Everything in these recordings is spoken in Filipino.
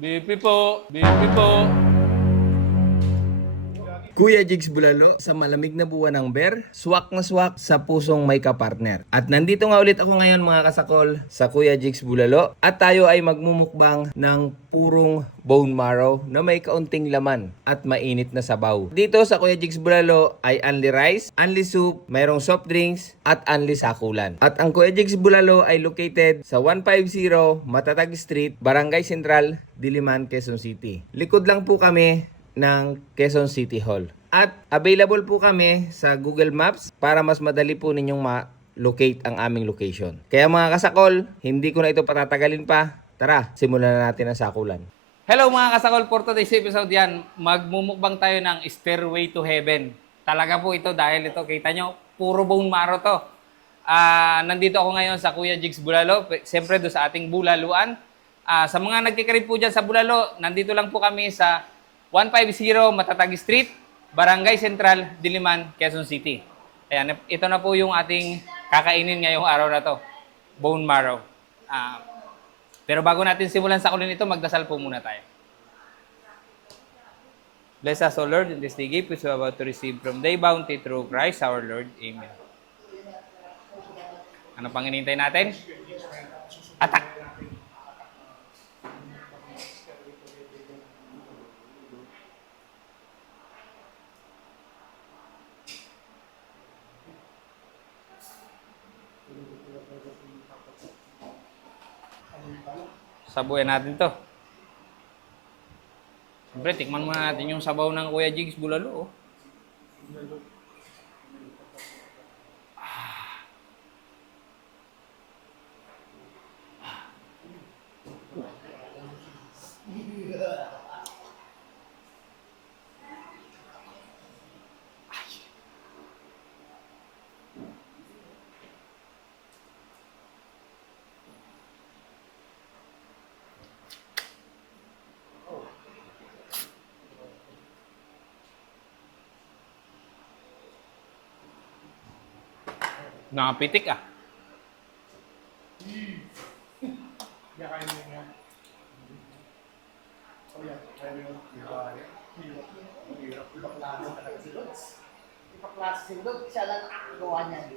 BP po, BP po. Kuya Jigs Bulalo, sa malamig na buwan ng Ber, swak na swak sa pusong may kapartner. At nandito nga ulit ako ngayon mga kasakol sa Kuya Jigs Bulalo at tayo ay magmumukbang ng purong bone marrow na may kaunting laman at mainit na sabaw. Dito sa Kuya Jigs Bulalo ay only rice, only soup, mayroong soft drinks at only sakulan. At ang Kuya Jigs Bulalo ay located sa 150 Matatag Street, Barangay Central, Diliman, Quezon City. Likod lang po kami ng Quezon City Hall. At available po kami sa Google Maps para mas madali po ninyong ma-locate ang aming location. Kaya mga kasakol, hindi ko na ito patatagalin pa. Tara, simulan na natin ang sakulan. Hello mga kasakol, for today's episode yan, magmumukbang tayo ng Stairway to Heaven. Talaga po ito dahil ito, kita nyo, puro bone marrow to. Nandito ako ngayon sa Kuya Jigs Bulalo, siyempre doon sa ating bulaluan. Sa mga nagkikarib po dyan sa Bulalo, nandito lang po kami sa 150 Matatag Street, Barangay Central, Diliman, Quezon City. Ayan, ito na po yung ating kakainin ngayong araw na to. Bone marrow. Pero bago natin simulan sa kulin ito, magdasal po muna tayo. Bless us, O Lord, in this day gift which we are about to receive from thy bounty through Christ our Lord. Amen. Ano pang hinihintay natin? Atak! Sabuyan natin to. Siyempre, tikman muna natin yung sabaw ng Kuya Jigs Bulalo. Oh. Nakapitik ah. Ipaklase si Lord, siya lang ang gawa niya.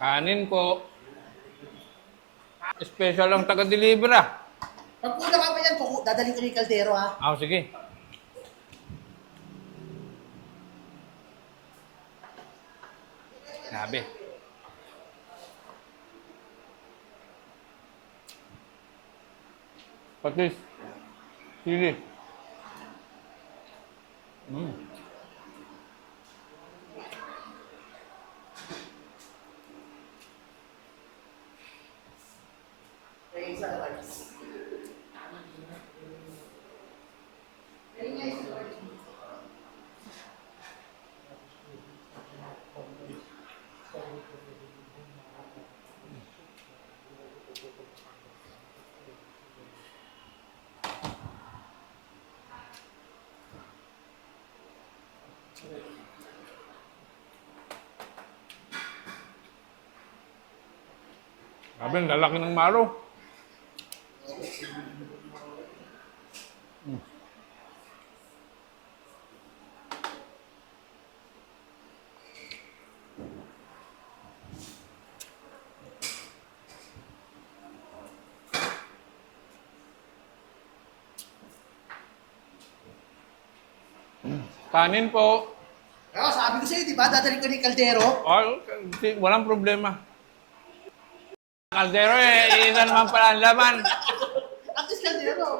Kanin po. Special ang taga-deliver ah. Pag una ka pa yan, dadaling ko yung kaldero ha. Sige. Grabe. Patis. Sili. Isa na rice. Grabe, ang lalaki ng marrow. Kanin po. Kaya sabi ko sa'yo, di ba? Dadalhin ko ni Caldero. Walang problema. Kaldero eh, isa naman pala ang laman. At least Caldero.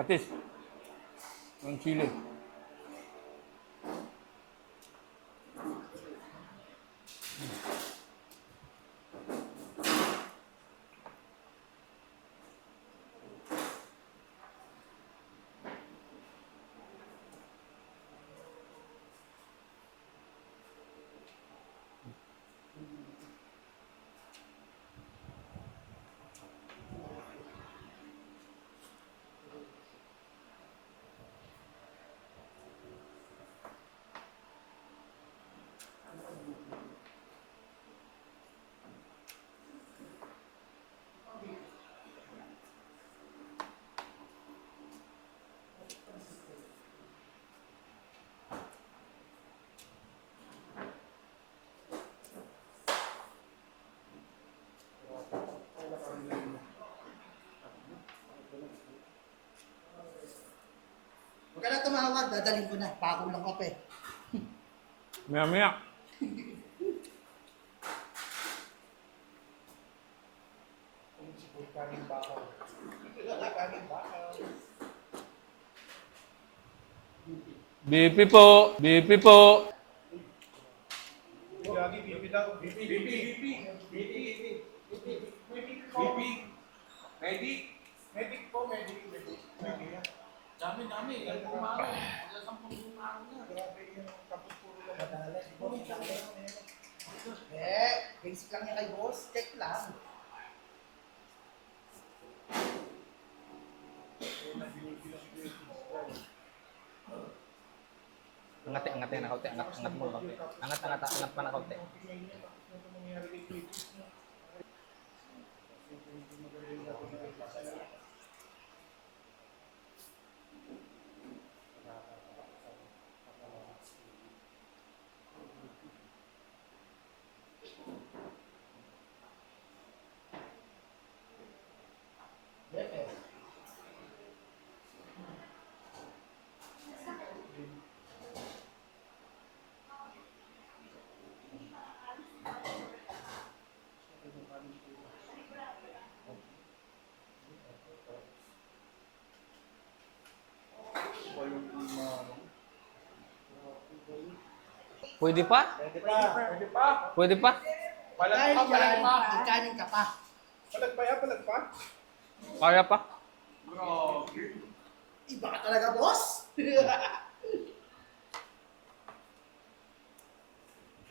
Patis. Ang chili. Huwag ka na tumawag, dadalhin ko na. Pako lang kape. Maya-maya. BP po. BP po. Basic lang niya kay boss. Check lang. Angat na kaunti. Angat mo kaunti. Angat pa na kaunti. Pwede pa? Pwede pa? Dahil dyan, magkanin ka pa. Kaya pa? Iba ka talaga, boss.